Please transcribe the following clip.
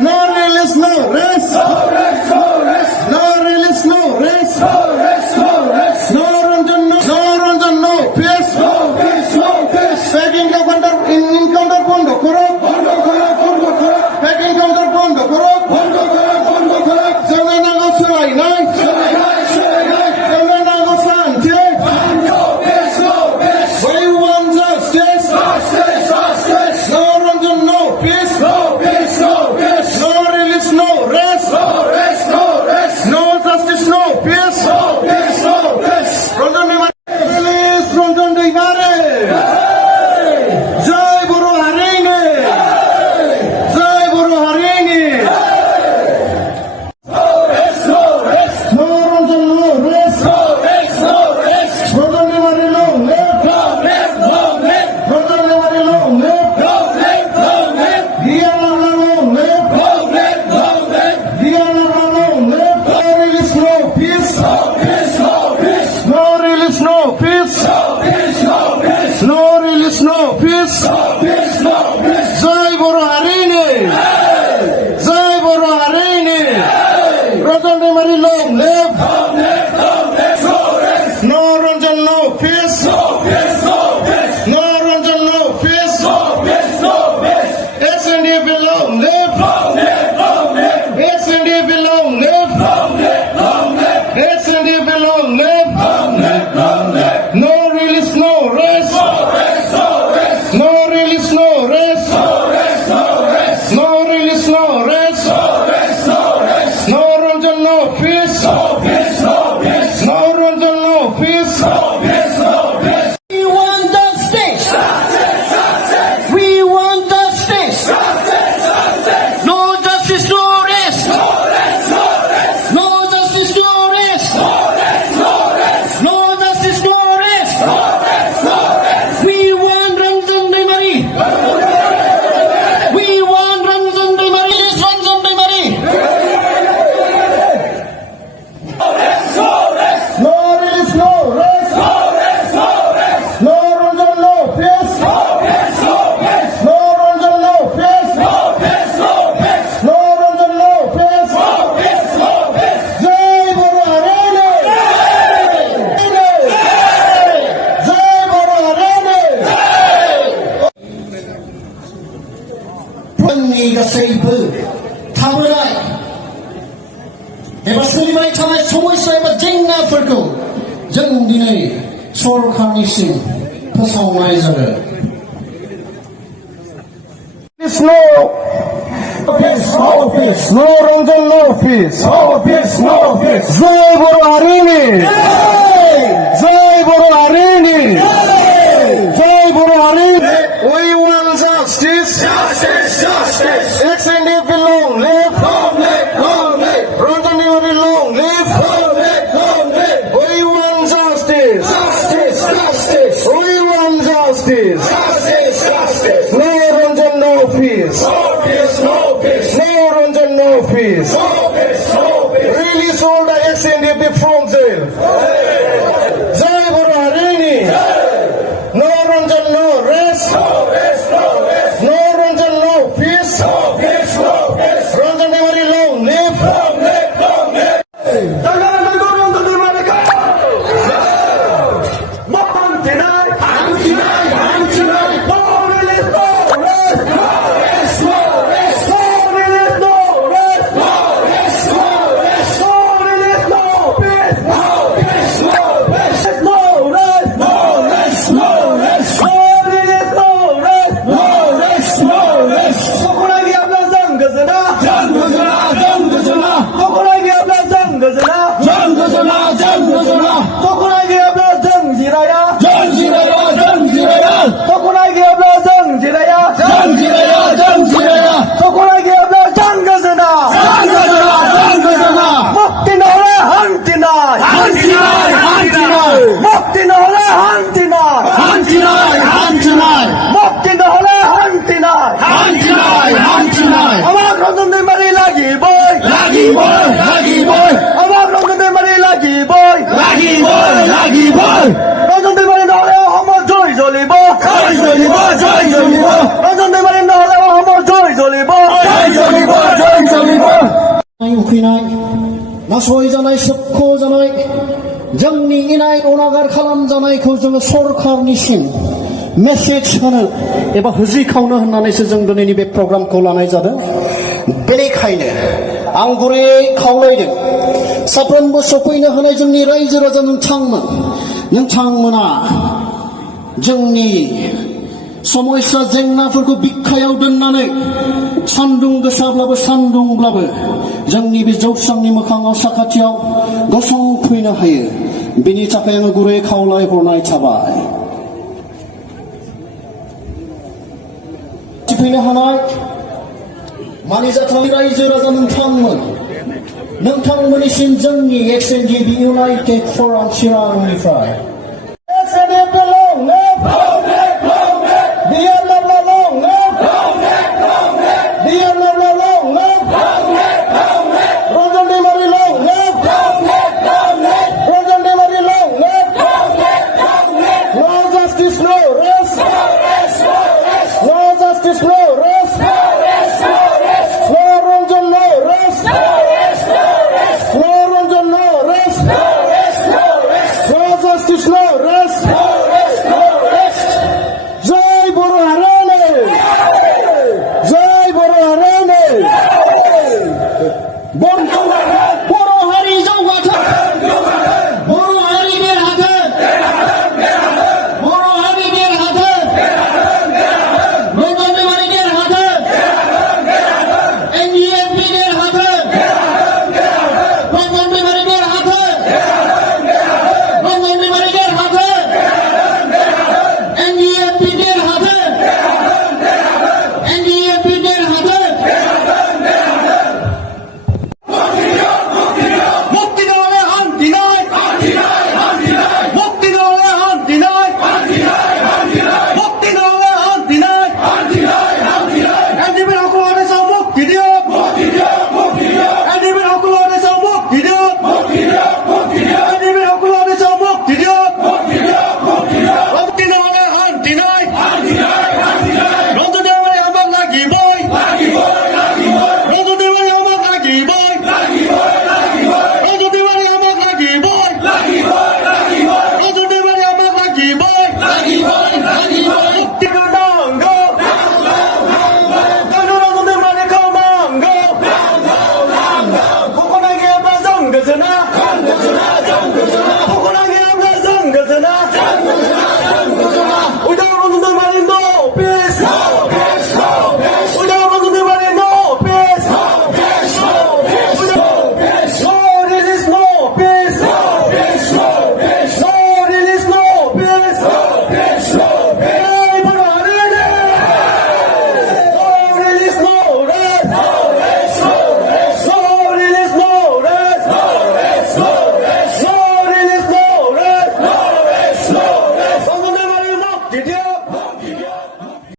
No release, no rest. No release, no rest. No Ranjan, no peace. Begging counter encounter bondo koro. Begging counter bondo koro. Jangan angkat surai naik. Jangan angkat santai. We want justice. No Ranjan, no peace. No release, no rest. No justice, no peace. Ranjan Demare. Release Ranjan Demare. Jai Guru Harini. Jai Guru Harini. No Ranjan, no rest. Ranjan Demare long live. Ranjan Demare long live. Diana long live. Diana long live. No release, no peace. No release, no peace. No release, no peace. Jai Guru Harini. Jai Guru Harini. Ranjan Demare long live. No Ranjan, no peace. No Ranjan, no peace. SNDP long live. SNDP long live. SNDP long live. No release, no rest. No release, no rest. No release, no rest. No Ranjan, no peace. No Ranjan, no peace. We want justice. We want justice. No justice, no rest. No justice, no rest. No justice, no rest. We want Ranjan Demare. We want Ranjan Demare. Release Ranjan Demare. No release, no rest. No Ranjan, no peace. No Ranjan, no peace. No Ranjan, no peace. Jai Guru Harini. Jai Guru Harini. जोंनि गासैबो थाबोनाय एबा सोलिबाय थानाय समस्या एबा जेंनाफोरखौ जों दिनै सरखारनिसिम फोसावनाय जादों। No peace, no peace. No Ranjan, no peace. Jai Guru Harini. Jai Guru Harini. Jai Guru Harini. We want justice. SNDP long live. Ranjan Demare long live. We want justice. We want justice. No Ranjan, no peace. No Ranjan, no peace. Release all the SNDP from jail. Jai Guru Harini. No Ranjan, no rest. No Ranjan, no peace. Ranjan Demare long live. জ্বলিব फैनाय नासयजानाय सोबख'जानाय जोंनि इनाय अनागार खालामजानायखौ जोङो सरखारनिसिम message होनो एबा होज्रिखावनो होननानैसो जों दिनैनि बे प्रग्रामखौ लानाय जादों। बेनिखायनो आं गुरैयै खावलायदों साफ्रोमबो सफैनो हानाय जोंनि रायजो राजा नोंथांमोना जोंनि समस्या जेंनाफोरखौ बिखायाव दोननानै सान्दुं गोसाब्लाबो सान्दुंब्लाबो जोंनि बे जौस्रांनि मोखाङाव साखाथियाव गसंफैनो हायो। बेनि थाखाय आङो गुरै खावलायहरनाय थाबाय। फैनो हानाय मानिजाथाव रायजो राजा नोंथांमोननिसिम जोंनि XNDP इउनाइटेड फराम चिरांनिफ्राय